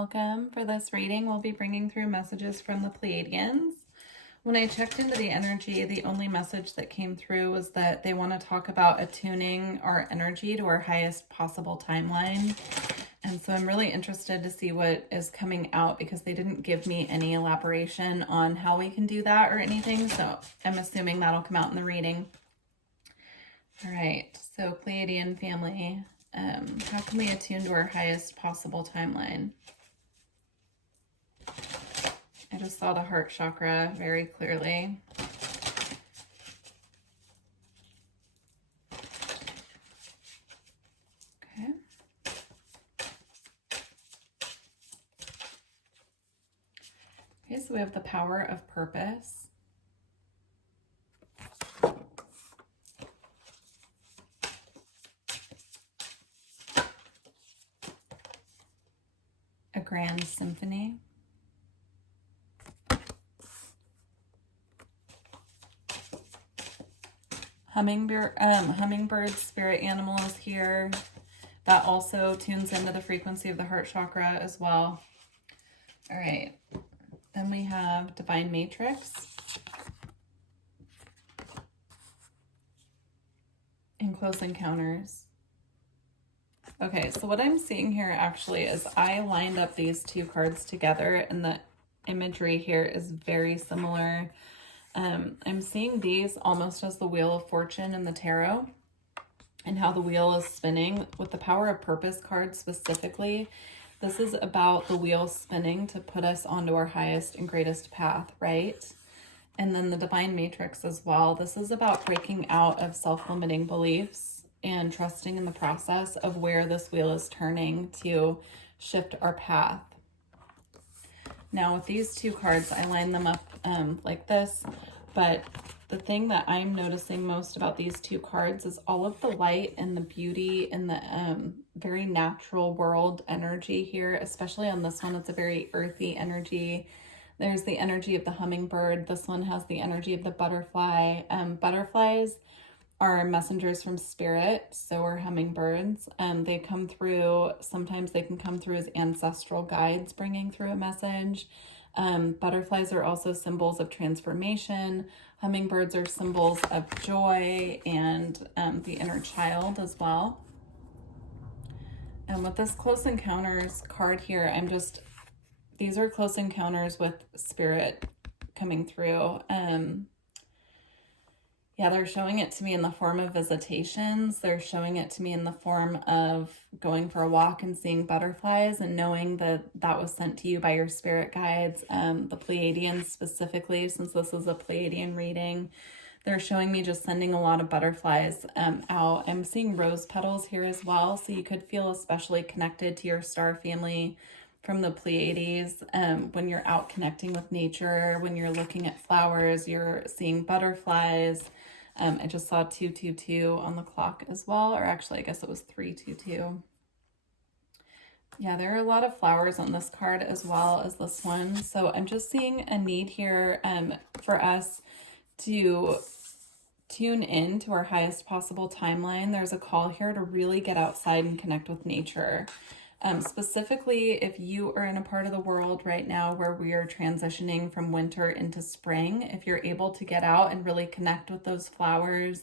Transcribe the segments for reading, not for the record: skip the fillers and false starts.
welcome. For this reading, we'll be bringing through messages from the Pleiadians. When I checked into the energy, the only message that came through was that they want to talk about attuning our energy to our highest possible timeline. And so I'm really interested to see what is coming out because they didn't give me any elaboration on how we can do that or anything. So I'm assuming that'll come out in the reading. All right, so Pleiadian family. How can we attune to our highest possible timeline? I just saw the heart chakra very clearly. Okay. Okay, so we have the power of purpose. A grand symphony. Hummingbird spirit animal is here. That also tunes into the frequency of the heart chakra as well. All right. Then we have divine matrix. And close encounters. Okay, so what I'm seeing here actually is I lined up these two cards together and the imagery here is very similar. I'm seeing these almost as the Wheel of Fortune in the tarot and how the wheel is spinning. With the power of purpose card specifically, this is about the wheel spinning to put us onto our highest and greatest path, right? And then the divine matrix as well. This is about breaking out of self-limiting beliefs and trusting in the process of where this wheel is turning to shift our path. Now with these two cards, I line them up like this, but the thing that I'm noticing most about these two cards is all of the light and the beauty and the very natural world energy here, especially on this one. It's a very earthy energy. There's the energy of the hummingbird. This one has the energy of the butterfly. Butterflies are messengers from spirit, so are hummingbirds. They come through, sometimes they can come through as ancestral guides bringing through a message. Butterflies are also symbols of transformation. Hummingbirds are symbols of joy and the inner child as well. And with this close encounters card here, these are close encounters with spirit coming through. Yeah, they're showing it to me in the form of visitations. They're showing it to me in the form of going for a walk and seeing butterflies and knowing that that was sent to you by your spirit guides, the Pleiadians specifically, since this is a Pleiadian reading. They're showing me just sending a lot of butterflies out. I'm seeing rose petals here as well, so you could feel especially connected to your star family from the Pleiades. When you're out connecting with nature, when you're looking at flowers, you're seeing butterflies. I just saw 222 on the clock as well, or actually I guess it was 322. Yeah, there are a lot of flowers on this card as well as this one. So I'm just seeing a need here for us to tune in to our highest possible timeline. There's a call here to really get outside and connect with nature. Specifically, if you are in a part of the world right now where we are transitioning from winter into spring, if you're able to get out and really connect with those flowers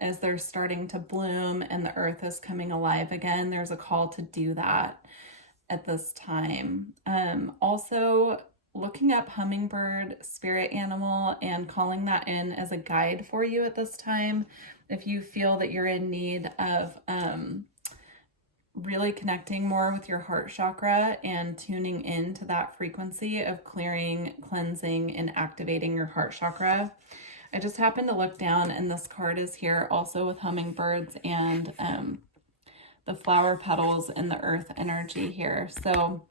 as they're starting to bloom and the earth is coming alive again, there's a call to do that at this time. Also, looking up hummingbird spirit animal and calling that in as a guide for you at this time. If you feel that you're in need of really connecting more with your heart chakra and tuning into that frequency of clearing, cleansing, and activating your heart chakra. I just happened to look down and this card is here also with hummingbirds and the flower petals and the earth energy here. So,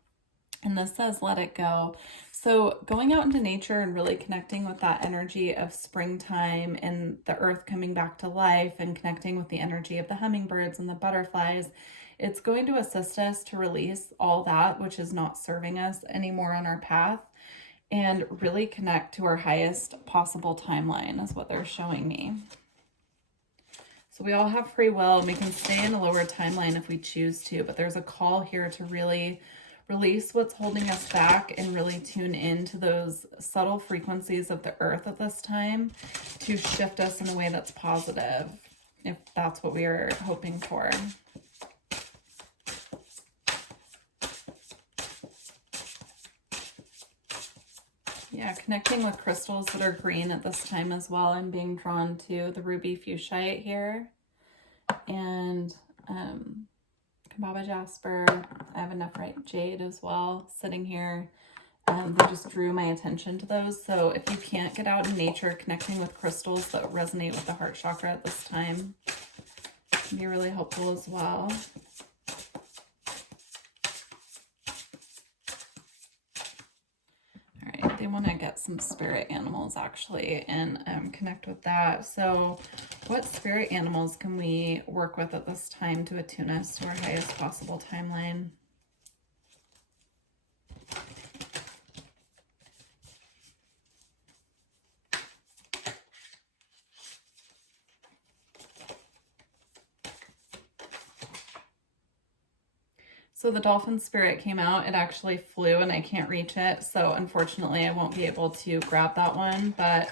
and this says, let it go. So going out into nature and really connecting with that energy of springtime and the earth coming back to life and connecting with the energy of the hummingbirds and the butterflies, it's going to assist us to release all that which is not serving us anymore on our path and really connect to our highest possible timeline is what they're showing me. So we all have free will and we can stay in a lower timeline if we choose to, but there's a call here to really release what's holding us back and really tune into those subtle frequencies of the earth at this time to shift us in a way that's positive, if that's what we are hoping for. Yeah, connecting with crystals that are green at this time as well. I'm being drawn to the ruby fuchsite here and Kambaba jasper. I have a nephrite jade as well sitting here. They just drew my attention to those. So if you can't get out in nature, connecting with crystals that resonate with the heart chakra at this time can be really helpful as well. They want to get some spirit animals actually and connect with that. So what spirit animals can we work with at this time to attune us to our highest possible timeline? So the dolphin spirit came out. It actually flew and I can't reach it. So unfortunately I won't be able to grab that one, but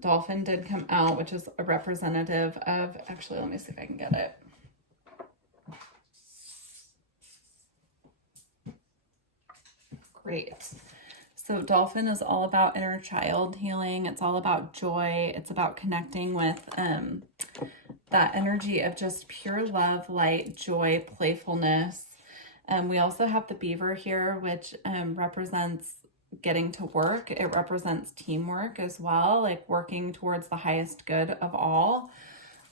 dolphin did come out, which is a representative of, actually, let me see if I can get it. Great. So dolphin is all about inner child healing. It's all about joy. It's about connecting with that energy of just pure love, light, joy, playfulness. We also have the beaver here, which represents getting to work. It represents teamwork as well, like working towards the highest good of all.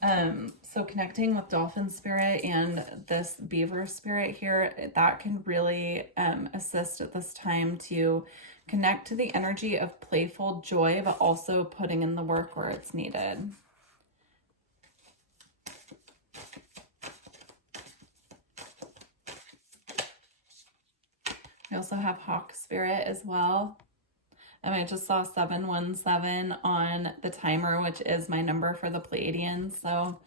So connecting with dolphin spirit and this beaver spirit here, that can really assist at this time to connect to the energy of playful joy, but also putting in the work where it's needed. We also have hawk spirit as well. And I just saw 717 on the timer, which is my number for the Pleiadians. So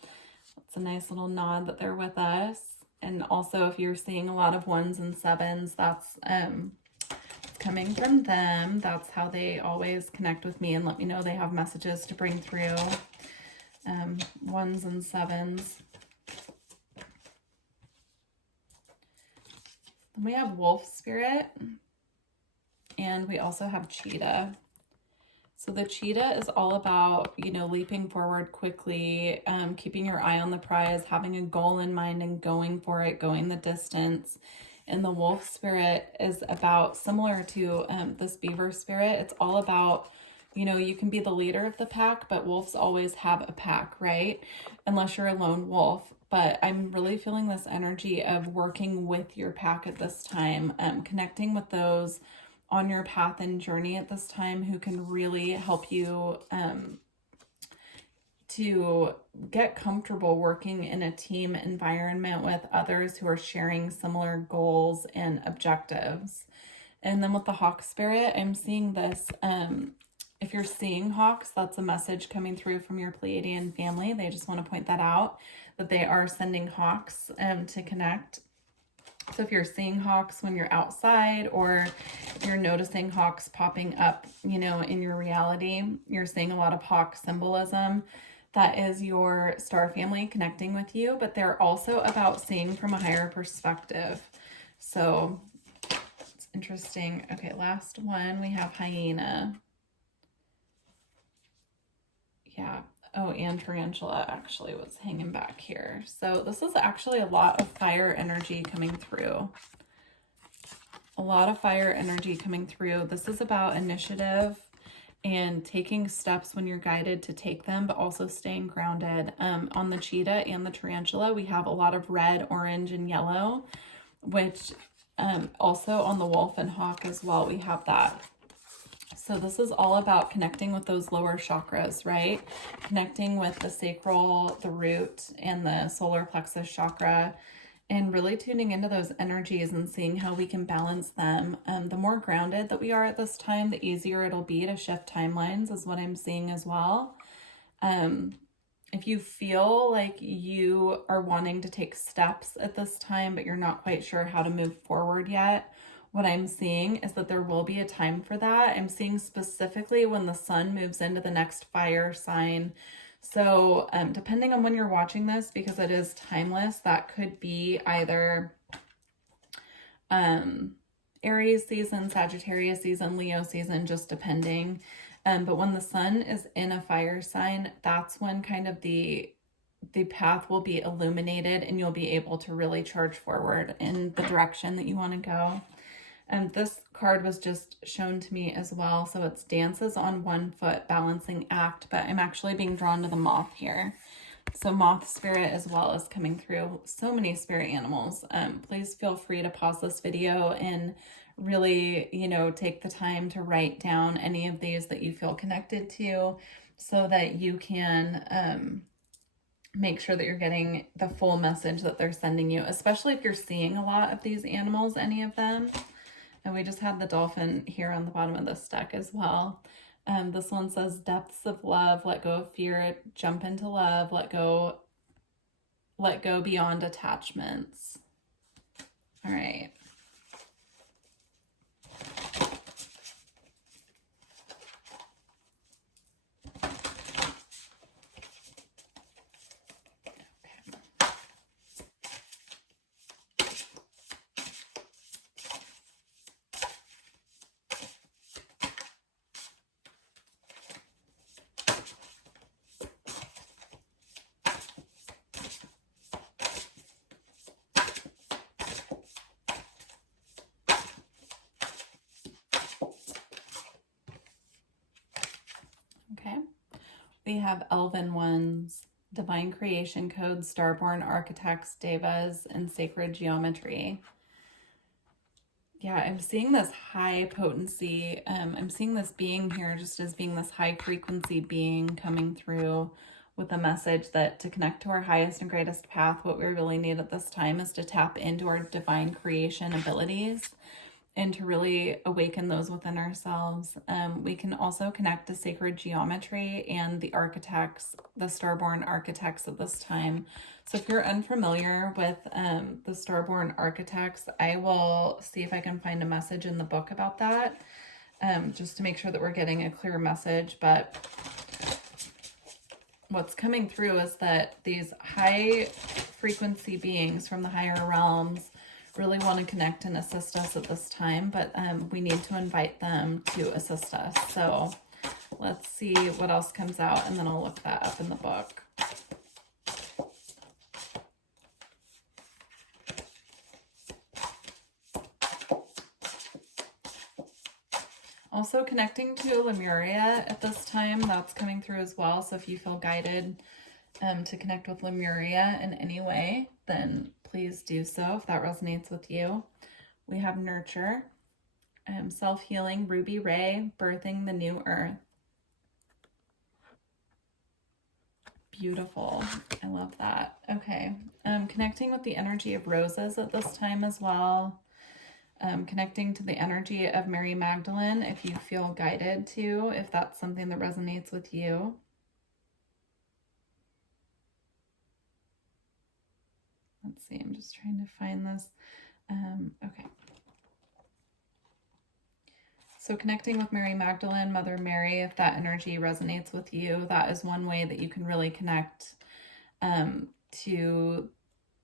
it's a nice little nod that they're with us. And also if you're seeing a lot of 1s and 7s, that's coming from them. That's how they always connect with me and let me know they have messages to bring through. 1s and 7s. Then we have wolf spirit, and we also have cheetah. So the cheetah is all about, you know, leaping forward quickly, keeping your eye on the prize, having a goal in mind and going for it, going the distance. And the wolf spirit is about, similar to this beaver spirit, it's all about, you know, you can be the leader of the pack, but wolves always have a pack, right? Unless you're a lone wolf. But I'm really feeling this energy of working with your pack at this time, connecting with those on your path and journey at this time who can really help you to get comfortable working in a team environment with others who are sharing similar goals and objectives. And then with the hawk spirit, I'm seeing this, if you're seeing hawks, that's a message coming through from your Pleiadian family. They just want to point that out, that they are sending hawks to connect. So if you're seeing hawks when you're outside, or you're noticing hawks popping up, you know, in your reality, you're seeing a lot of hawk symbolism. That is your star family connecting with you, but they're also about seeing from a higher perspective. So it's interesting. Okay, last one, we have hyena. Yeah. Oh, and tarantula actually was hanging back here. So this is actually a lot of fire energy coming through. A lot of fire energy coming through. This is about initiative and taking steps when you're guided to take them, but also staying grounded. On the cheetah and the tarantula, we have a lot of red, orange, and yellow, which also on the wolf and hawk as well, we have that. So this is all about connecting with those lower chakras, right? Connecting with the sacral, the root, and the solar plexus chakra, and really tuning into those energies and seeing how we can balance them. The more grounded that we are at this time, the easier it'll be to shift timelines, is what I'm seeing as well. if you feel like you are wanting to take steps at this time, but you're not quite sure how to move forward yet, what I'm seeing is that there will be a time for that. I'm seeing specifically when the sun moves into the next fire sign. So depending on when you're watching this, because it is timeless, that could be either Aries season, Sagittarius season, Leo season, just depending. But when the sun is in a fire sign, that's when kind of the path will be illuminated and you'll be able to really charge forward in the direction that you want to go. And this card was just shown to me as well. So it's dances on one foot, balancing act, but I'm actually being drawn to the moth here. So moth spirit as well is coming through. So many spirit animals. Please feel free to pause this video and really, you know, take the time to write down any of these that you feel connected to so that you can make sure that you're getting the full message that they're sending you, especially if you're seeing a lot of these animals, any of them. And we just had the dolphin here on the bottom of this deck as well. This one says depths of love, let go of fear, jump into love, let go beyond attachments. All right. Okay, we have Elven Ones, Divine Creation Codes, Starborn Architects, Devas, and Sacred Geometry. Yeah, I'm seeing this high potency. I'm seeing this being here just as being this high frequency being coming through with a message that to connect to our highest and greatest path, what we really need at this time is to tap into our divine creation abilities and to really awaken those within ourselves. We can also connect to sacred geometry and the architects, the starborn architects at this time. So if you're unfamiliar with the starborn architects, I will see if I can find a message in the book about that, just to make sure that we're getting a clear message. But what's coming through is that these high frequency beings from the higher realms really want to connect and assist us at this time, but we need to invite them to assist us. So let's see what else comes out, and then I'll look that up in the book. Also connecting to Lemuria at this time, that's coming through as well. So if you feel guided to connect with Lemuria in any way, then please do so if that resonates with you. We have Nurture, Self-Healing, Ruby Ray, Birthing the New Earth. Beautiful. I love that. Okay. Connecting with the energy of roses at this time as well. Connecting to the energy of Mary Magdalene if you feel guided to, if that's something that resonates with you. Let's see, I'm just trying to find this. Okay. So connecting with Mary Magdalene, Mother Mary, if that energy resonates with you, that is one way that you can really connect to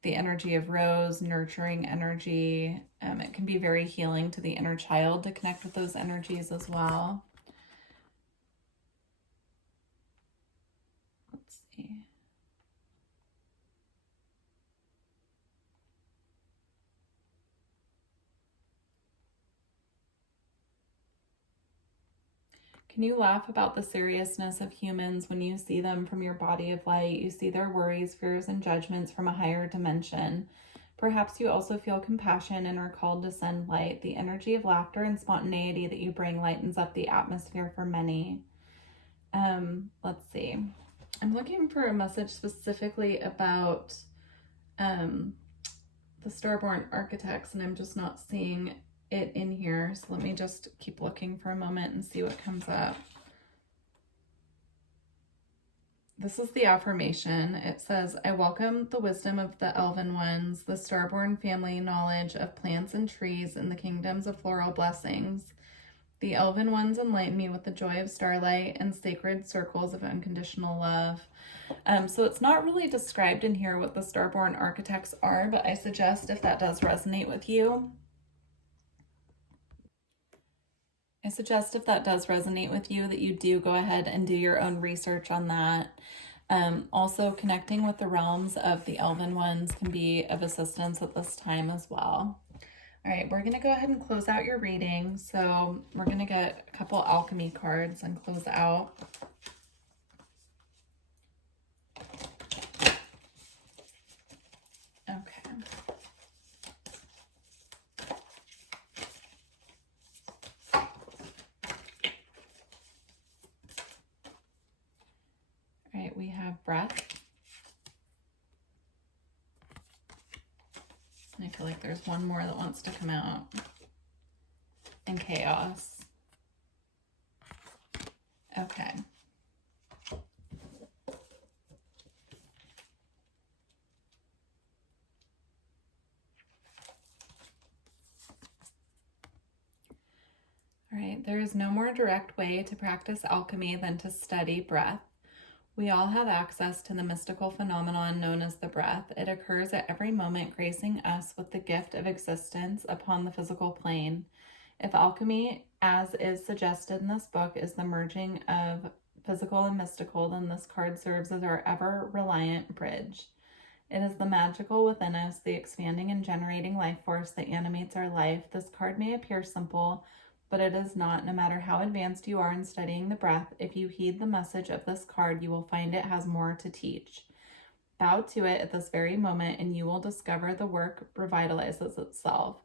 the energy of rose, nurturing energy. It can be very healing to the inner child to connect with those energies as well. Let's see. Can you laugh about the seriousness of humans when you see them from your body of light? You see their worries, fears, and judgments from a higher dimension. Perhaps you also feel compassion and are called to send light. The energy of laughter and spontaneity that you bring lightens up the atmosphere for many. Let's see. I'm looking for a message specifically about the Starborn Architects, and I'm just not seeing it in here. So let me just keep looking for a moment and see what comes up. This is the affirmation. It says, I welcome the wisdom of the elven ones, the starborn family knowledge of plants and trees and the kingdoms of floral blessings. The elven ones enlighten me with the joy of starlight and sacred circles of unconditional love. So it's not really described in here what the starborn architects are, but I suggest if that does resonate with you, that you do go ahead and do your own research on that. Also, connecting with the realms of the elven ones can be of assistance at this time as well. All right, we're going to go ahead and close out your reading. So we're going to get a couple alchemy cards and close out. Okay. All right, we have breath. And I feel like there's one more that wants to come out. And chaos. Okay. All right, there is no more direct way to practice alchemy than to study breath. We all have access to the mystical phenomenon known as the breath. It occurs at every moment, gracing us with the gift of existence upon the physical plane. If alchemy, as is suggested in this book, is the merging of physical and mystical, then this card serves as our ever-reliant bridge. It is the magical within us, the expanding and generating life force that animates our life. This card may appear simple, but it is not. No matter how advanced you are in studying the breath, if you heed the message of this card, you will find it has more to teach. Bow to it at this very moment, and you will discover the work revitalizes itself.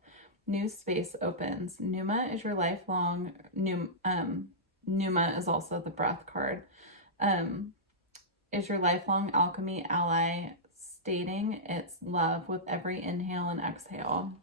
New space opens. Pneuma is your lifelong... Pneuma is also the breath card. Is your lifelong alchemy ally, stating its love with every inhale and exhale.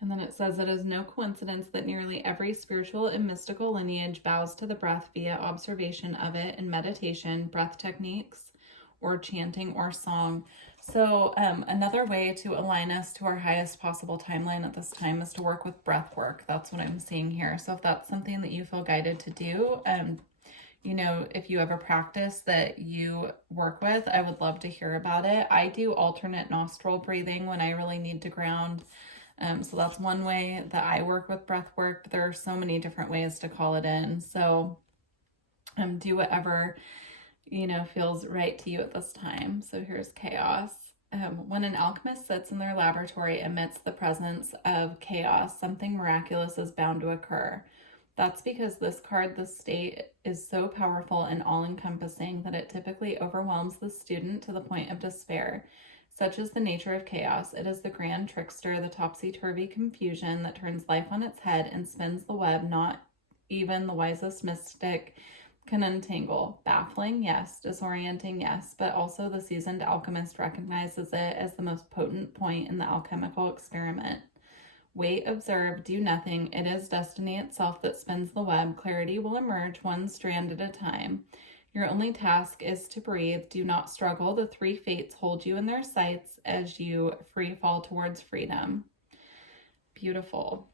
And then it says, it is no coincidence that nearly every spiritual and mystical lineage bows to the breath via observation of it in meditation, breath techniques, or chanting or song. So another way to align us to our highest possible timeline at this time is to work with breath work. That's what I'm seeing here. So if that's something that you feel guided to do, you know, if you have a practice that you work with, I would love to hear about it. I do alternate nostril breathing when I really need to ground. So that's one way that I work with breath work, but there are so many different ways to call it in. So do whatever, you know, feels right to you at this time. So here's chaos. When an alchemist sits in their laboratory amidst the presence of chaos, something miraculous is bound to occur. That's because this card, the state, is so powerful and all-encompassing that it typically overwhelms the student to the point of despair. Such is the nature of chaos. It is the grand trickster, the topsy-turvy confusion that turns life on its head and spins the web not even the wisest mystic can untangle. Baffling, yes. Disorienting, yes. But also the seasoned alchemist recognizes it as the most potent point in the alchemical experiment. Wait, observe, do nothing. It is destiny itself that spins the web. Clarity will emerge one strand at a time. Your only task is to breathe. Do not struggle. The three fates hold you in their sights as you free fall towards freedom. Beautiful.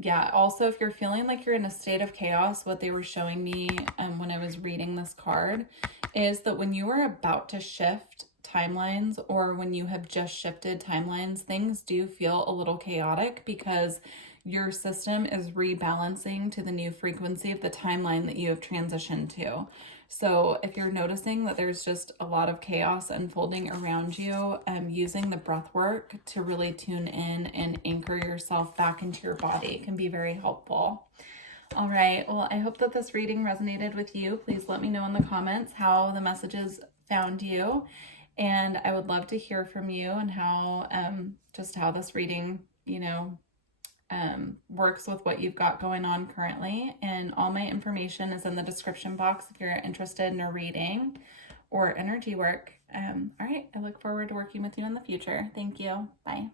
Yeah, also, if you're feeling like you're in a state of chaos, what they were showing me when I was reading this card is that when you are about to shift timelines, or when you have just shifted timelines, things do feel a little chaotic because your system is rebalancing to the new frequency of the timeline that you have transitioned to. So if you're noticing that there's just a lot of chaos unfolding around you, using the breath work to really tune in and anchor yourself back into your body can be very helpful. All right, well, I hope that this reading resonated with you. Please let me know in the comments how the messages found you. And I would love to hear from you and how, just how this reading, you know, works with what you've got going on currently. And all my information is in the description box if you're interested in a reading or energy work. All right, I look forward to working with you in the future. Thank you. Bye.